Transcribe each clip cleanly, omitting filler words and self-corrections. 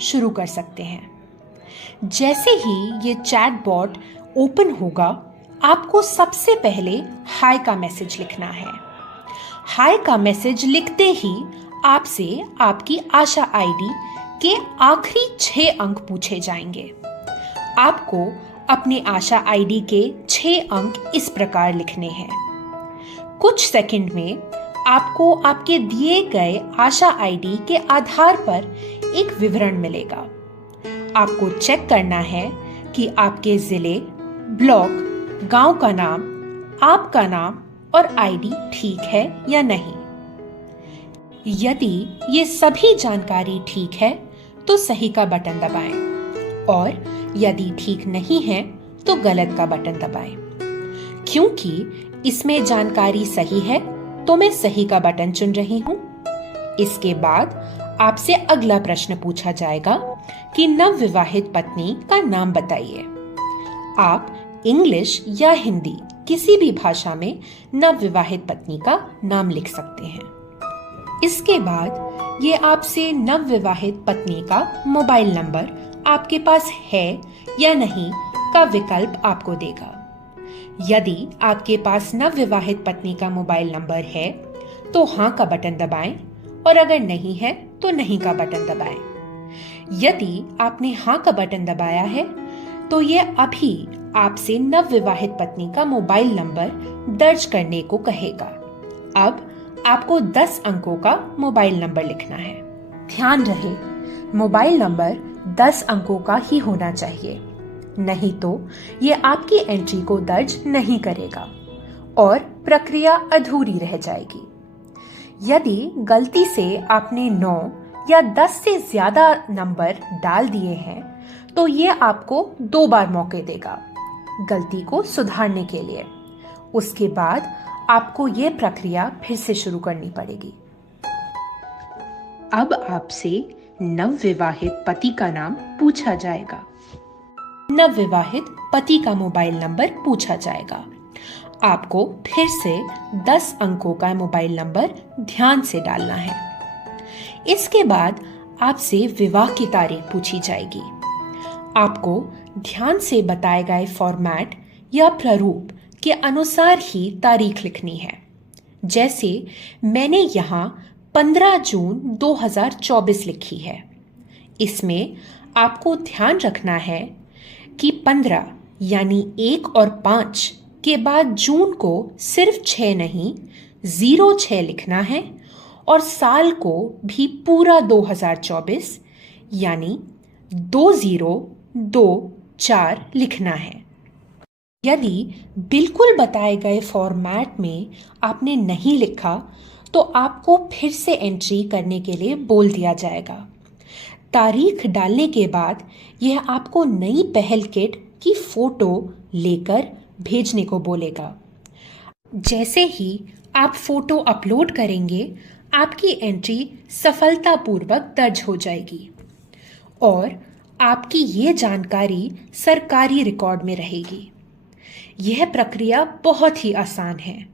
शुरू कर सकते हैं। जैसे ही ये चैटबॉट ओपन होगा, आपको सबसे पहले हाय का मैसेज लिखना है। हाय का मैसेज लिखते ही आपसे आपकी आशा आईडी के आखिरी 6 अंक पूछे जाएंगे। आपको अपने आशा आईडी के 6 अंक इस प्रकार लिखने हैं। कुछ सेकंड में आपको आपके दिए गए आशा आईडी के आधार पर एक विवरण मिलेगा। आपको चेक करना है कि आपके जिले, ब्लॉक, गांव का नाम, आपका नाम और आईडी ठीक है या नहीं। यदि ये सभी जानकारी ठीक है तो सही का बटन दबाएं और यदि ठीक नहीं है तो गलत का बटन दबाएं। क्योंकि इसमें जानकारी सही है तो मैं सही का बटन चुन रही हूं। इसके बाद आपसे अगला प्रश्न पूछा जाएगा कि नवविवाहित पत्नी का नाम बताइए। आप इंग्लिश या हिंदी किसी भी भाषा में नवविवाहित पत्नी का नाम लिख सकते हैं। इसके बाद ये आपसे नवविवाहित पत्नी का मोबाइल नंबर आपके पास है या नहीं का विकल्प आपको देगा। यदि आपके पास नवविवाहित पत्नी का मोबाइल नंबर है तो हाँ का बटन दबाएं और अगर नहीं है तो नहीं का बटन दबाएं। यदि आपने हाँ का बटन दबाया है तो ये अभी आपसे नवविवाहित पत्नी का मोबाइल नंबर दर्ज करने को कहेगा। अब आपको 10 अंकों का मोबाइल नंबर लिखना है। ध्यान रहे, मोबाइल नंबर 10 अंकों का ही होना चाहिए, नहीं तो ये आपकी एंट्री को दर्ज नहीं करेगा और प्रक्रिया अधूरी रह जाएगी। यदि गलती से आपने 9 या 10 से ज्यादा नंबर डाल दिए हैं तो ये आपको 2 बार मौके देगा गलती को सुधारने के लिए। उसके बाद आपको ये प्रक्रिया फिर से शुरू करनी पड़ेगी। अब आपसे नवविवाहित पति का नाम पूछा जाएगा। नवविवाहित पति का मोबाइल नंबर पूछा जाएगा। आपको फिर से 10 अंकों का मोबाइल नंबर ध्यान से डालना है। इसके बाद आपसे विवाह की तारीख पूछी जाएगी। आपको ध्यान से बताए गए फॉर्मेट या प्रारूप के अनुसार ही तारीख लिखनी है। जैसे मैंने यहाँ 15 जून 2024 लिखी है। इसमें आपको ध्यान रखना है कि 15 यानी 1 और 5 के बाद जून को सिर्फ 6 नहीं 06 लिखना है और साल को भी पूरा 2024 यानी 2024 लिखना है। यदि बिल्कुल बताए गए फॉर्मेट में आपने नहीं लिखा तो आपको फिर से एंट्री करने के लिए बोल दिया जाएगा। तारीख डालने के बाद यह आपको नई पहल किट की फोटो लेकर भेजने को बोलेगा। जैसे ही आप फोटो अपलोड करेंगे, आपकी एंट्री सफलतापूर्वक दर्ज हो जाएगी और आपकी ये जानकारी सरकारी रिकॉर्ड में रहेगी। यह प्रक्रिया बहुत ही आसान है।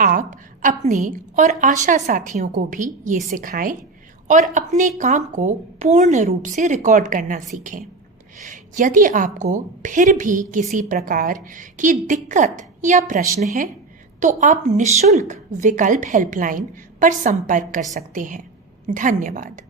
आप अपने और आशा साथियों को भी ये सिखाएं और अपने काम को पूर्ण रूप से रिकॉर्ड करना सीखें। यदि आपको फिर भी किसी प्रकार की दिक्कत या प्रश्न है तो आप निशुल्क विकल्प हेल्पलाइन पर संपर्क कर सकते हैं। धन्यवाद।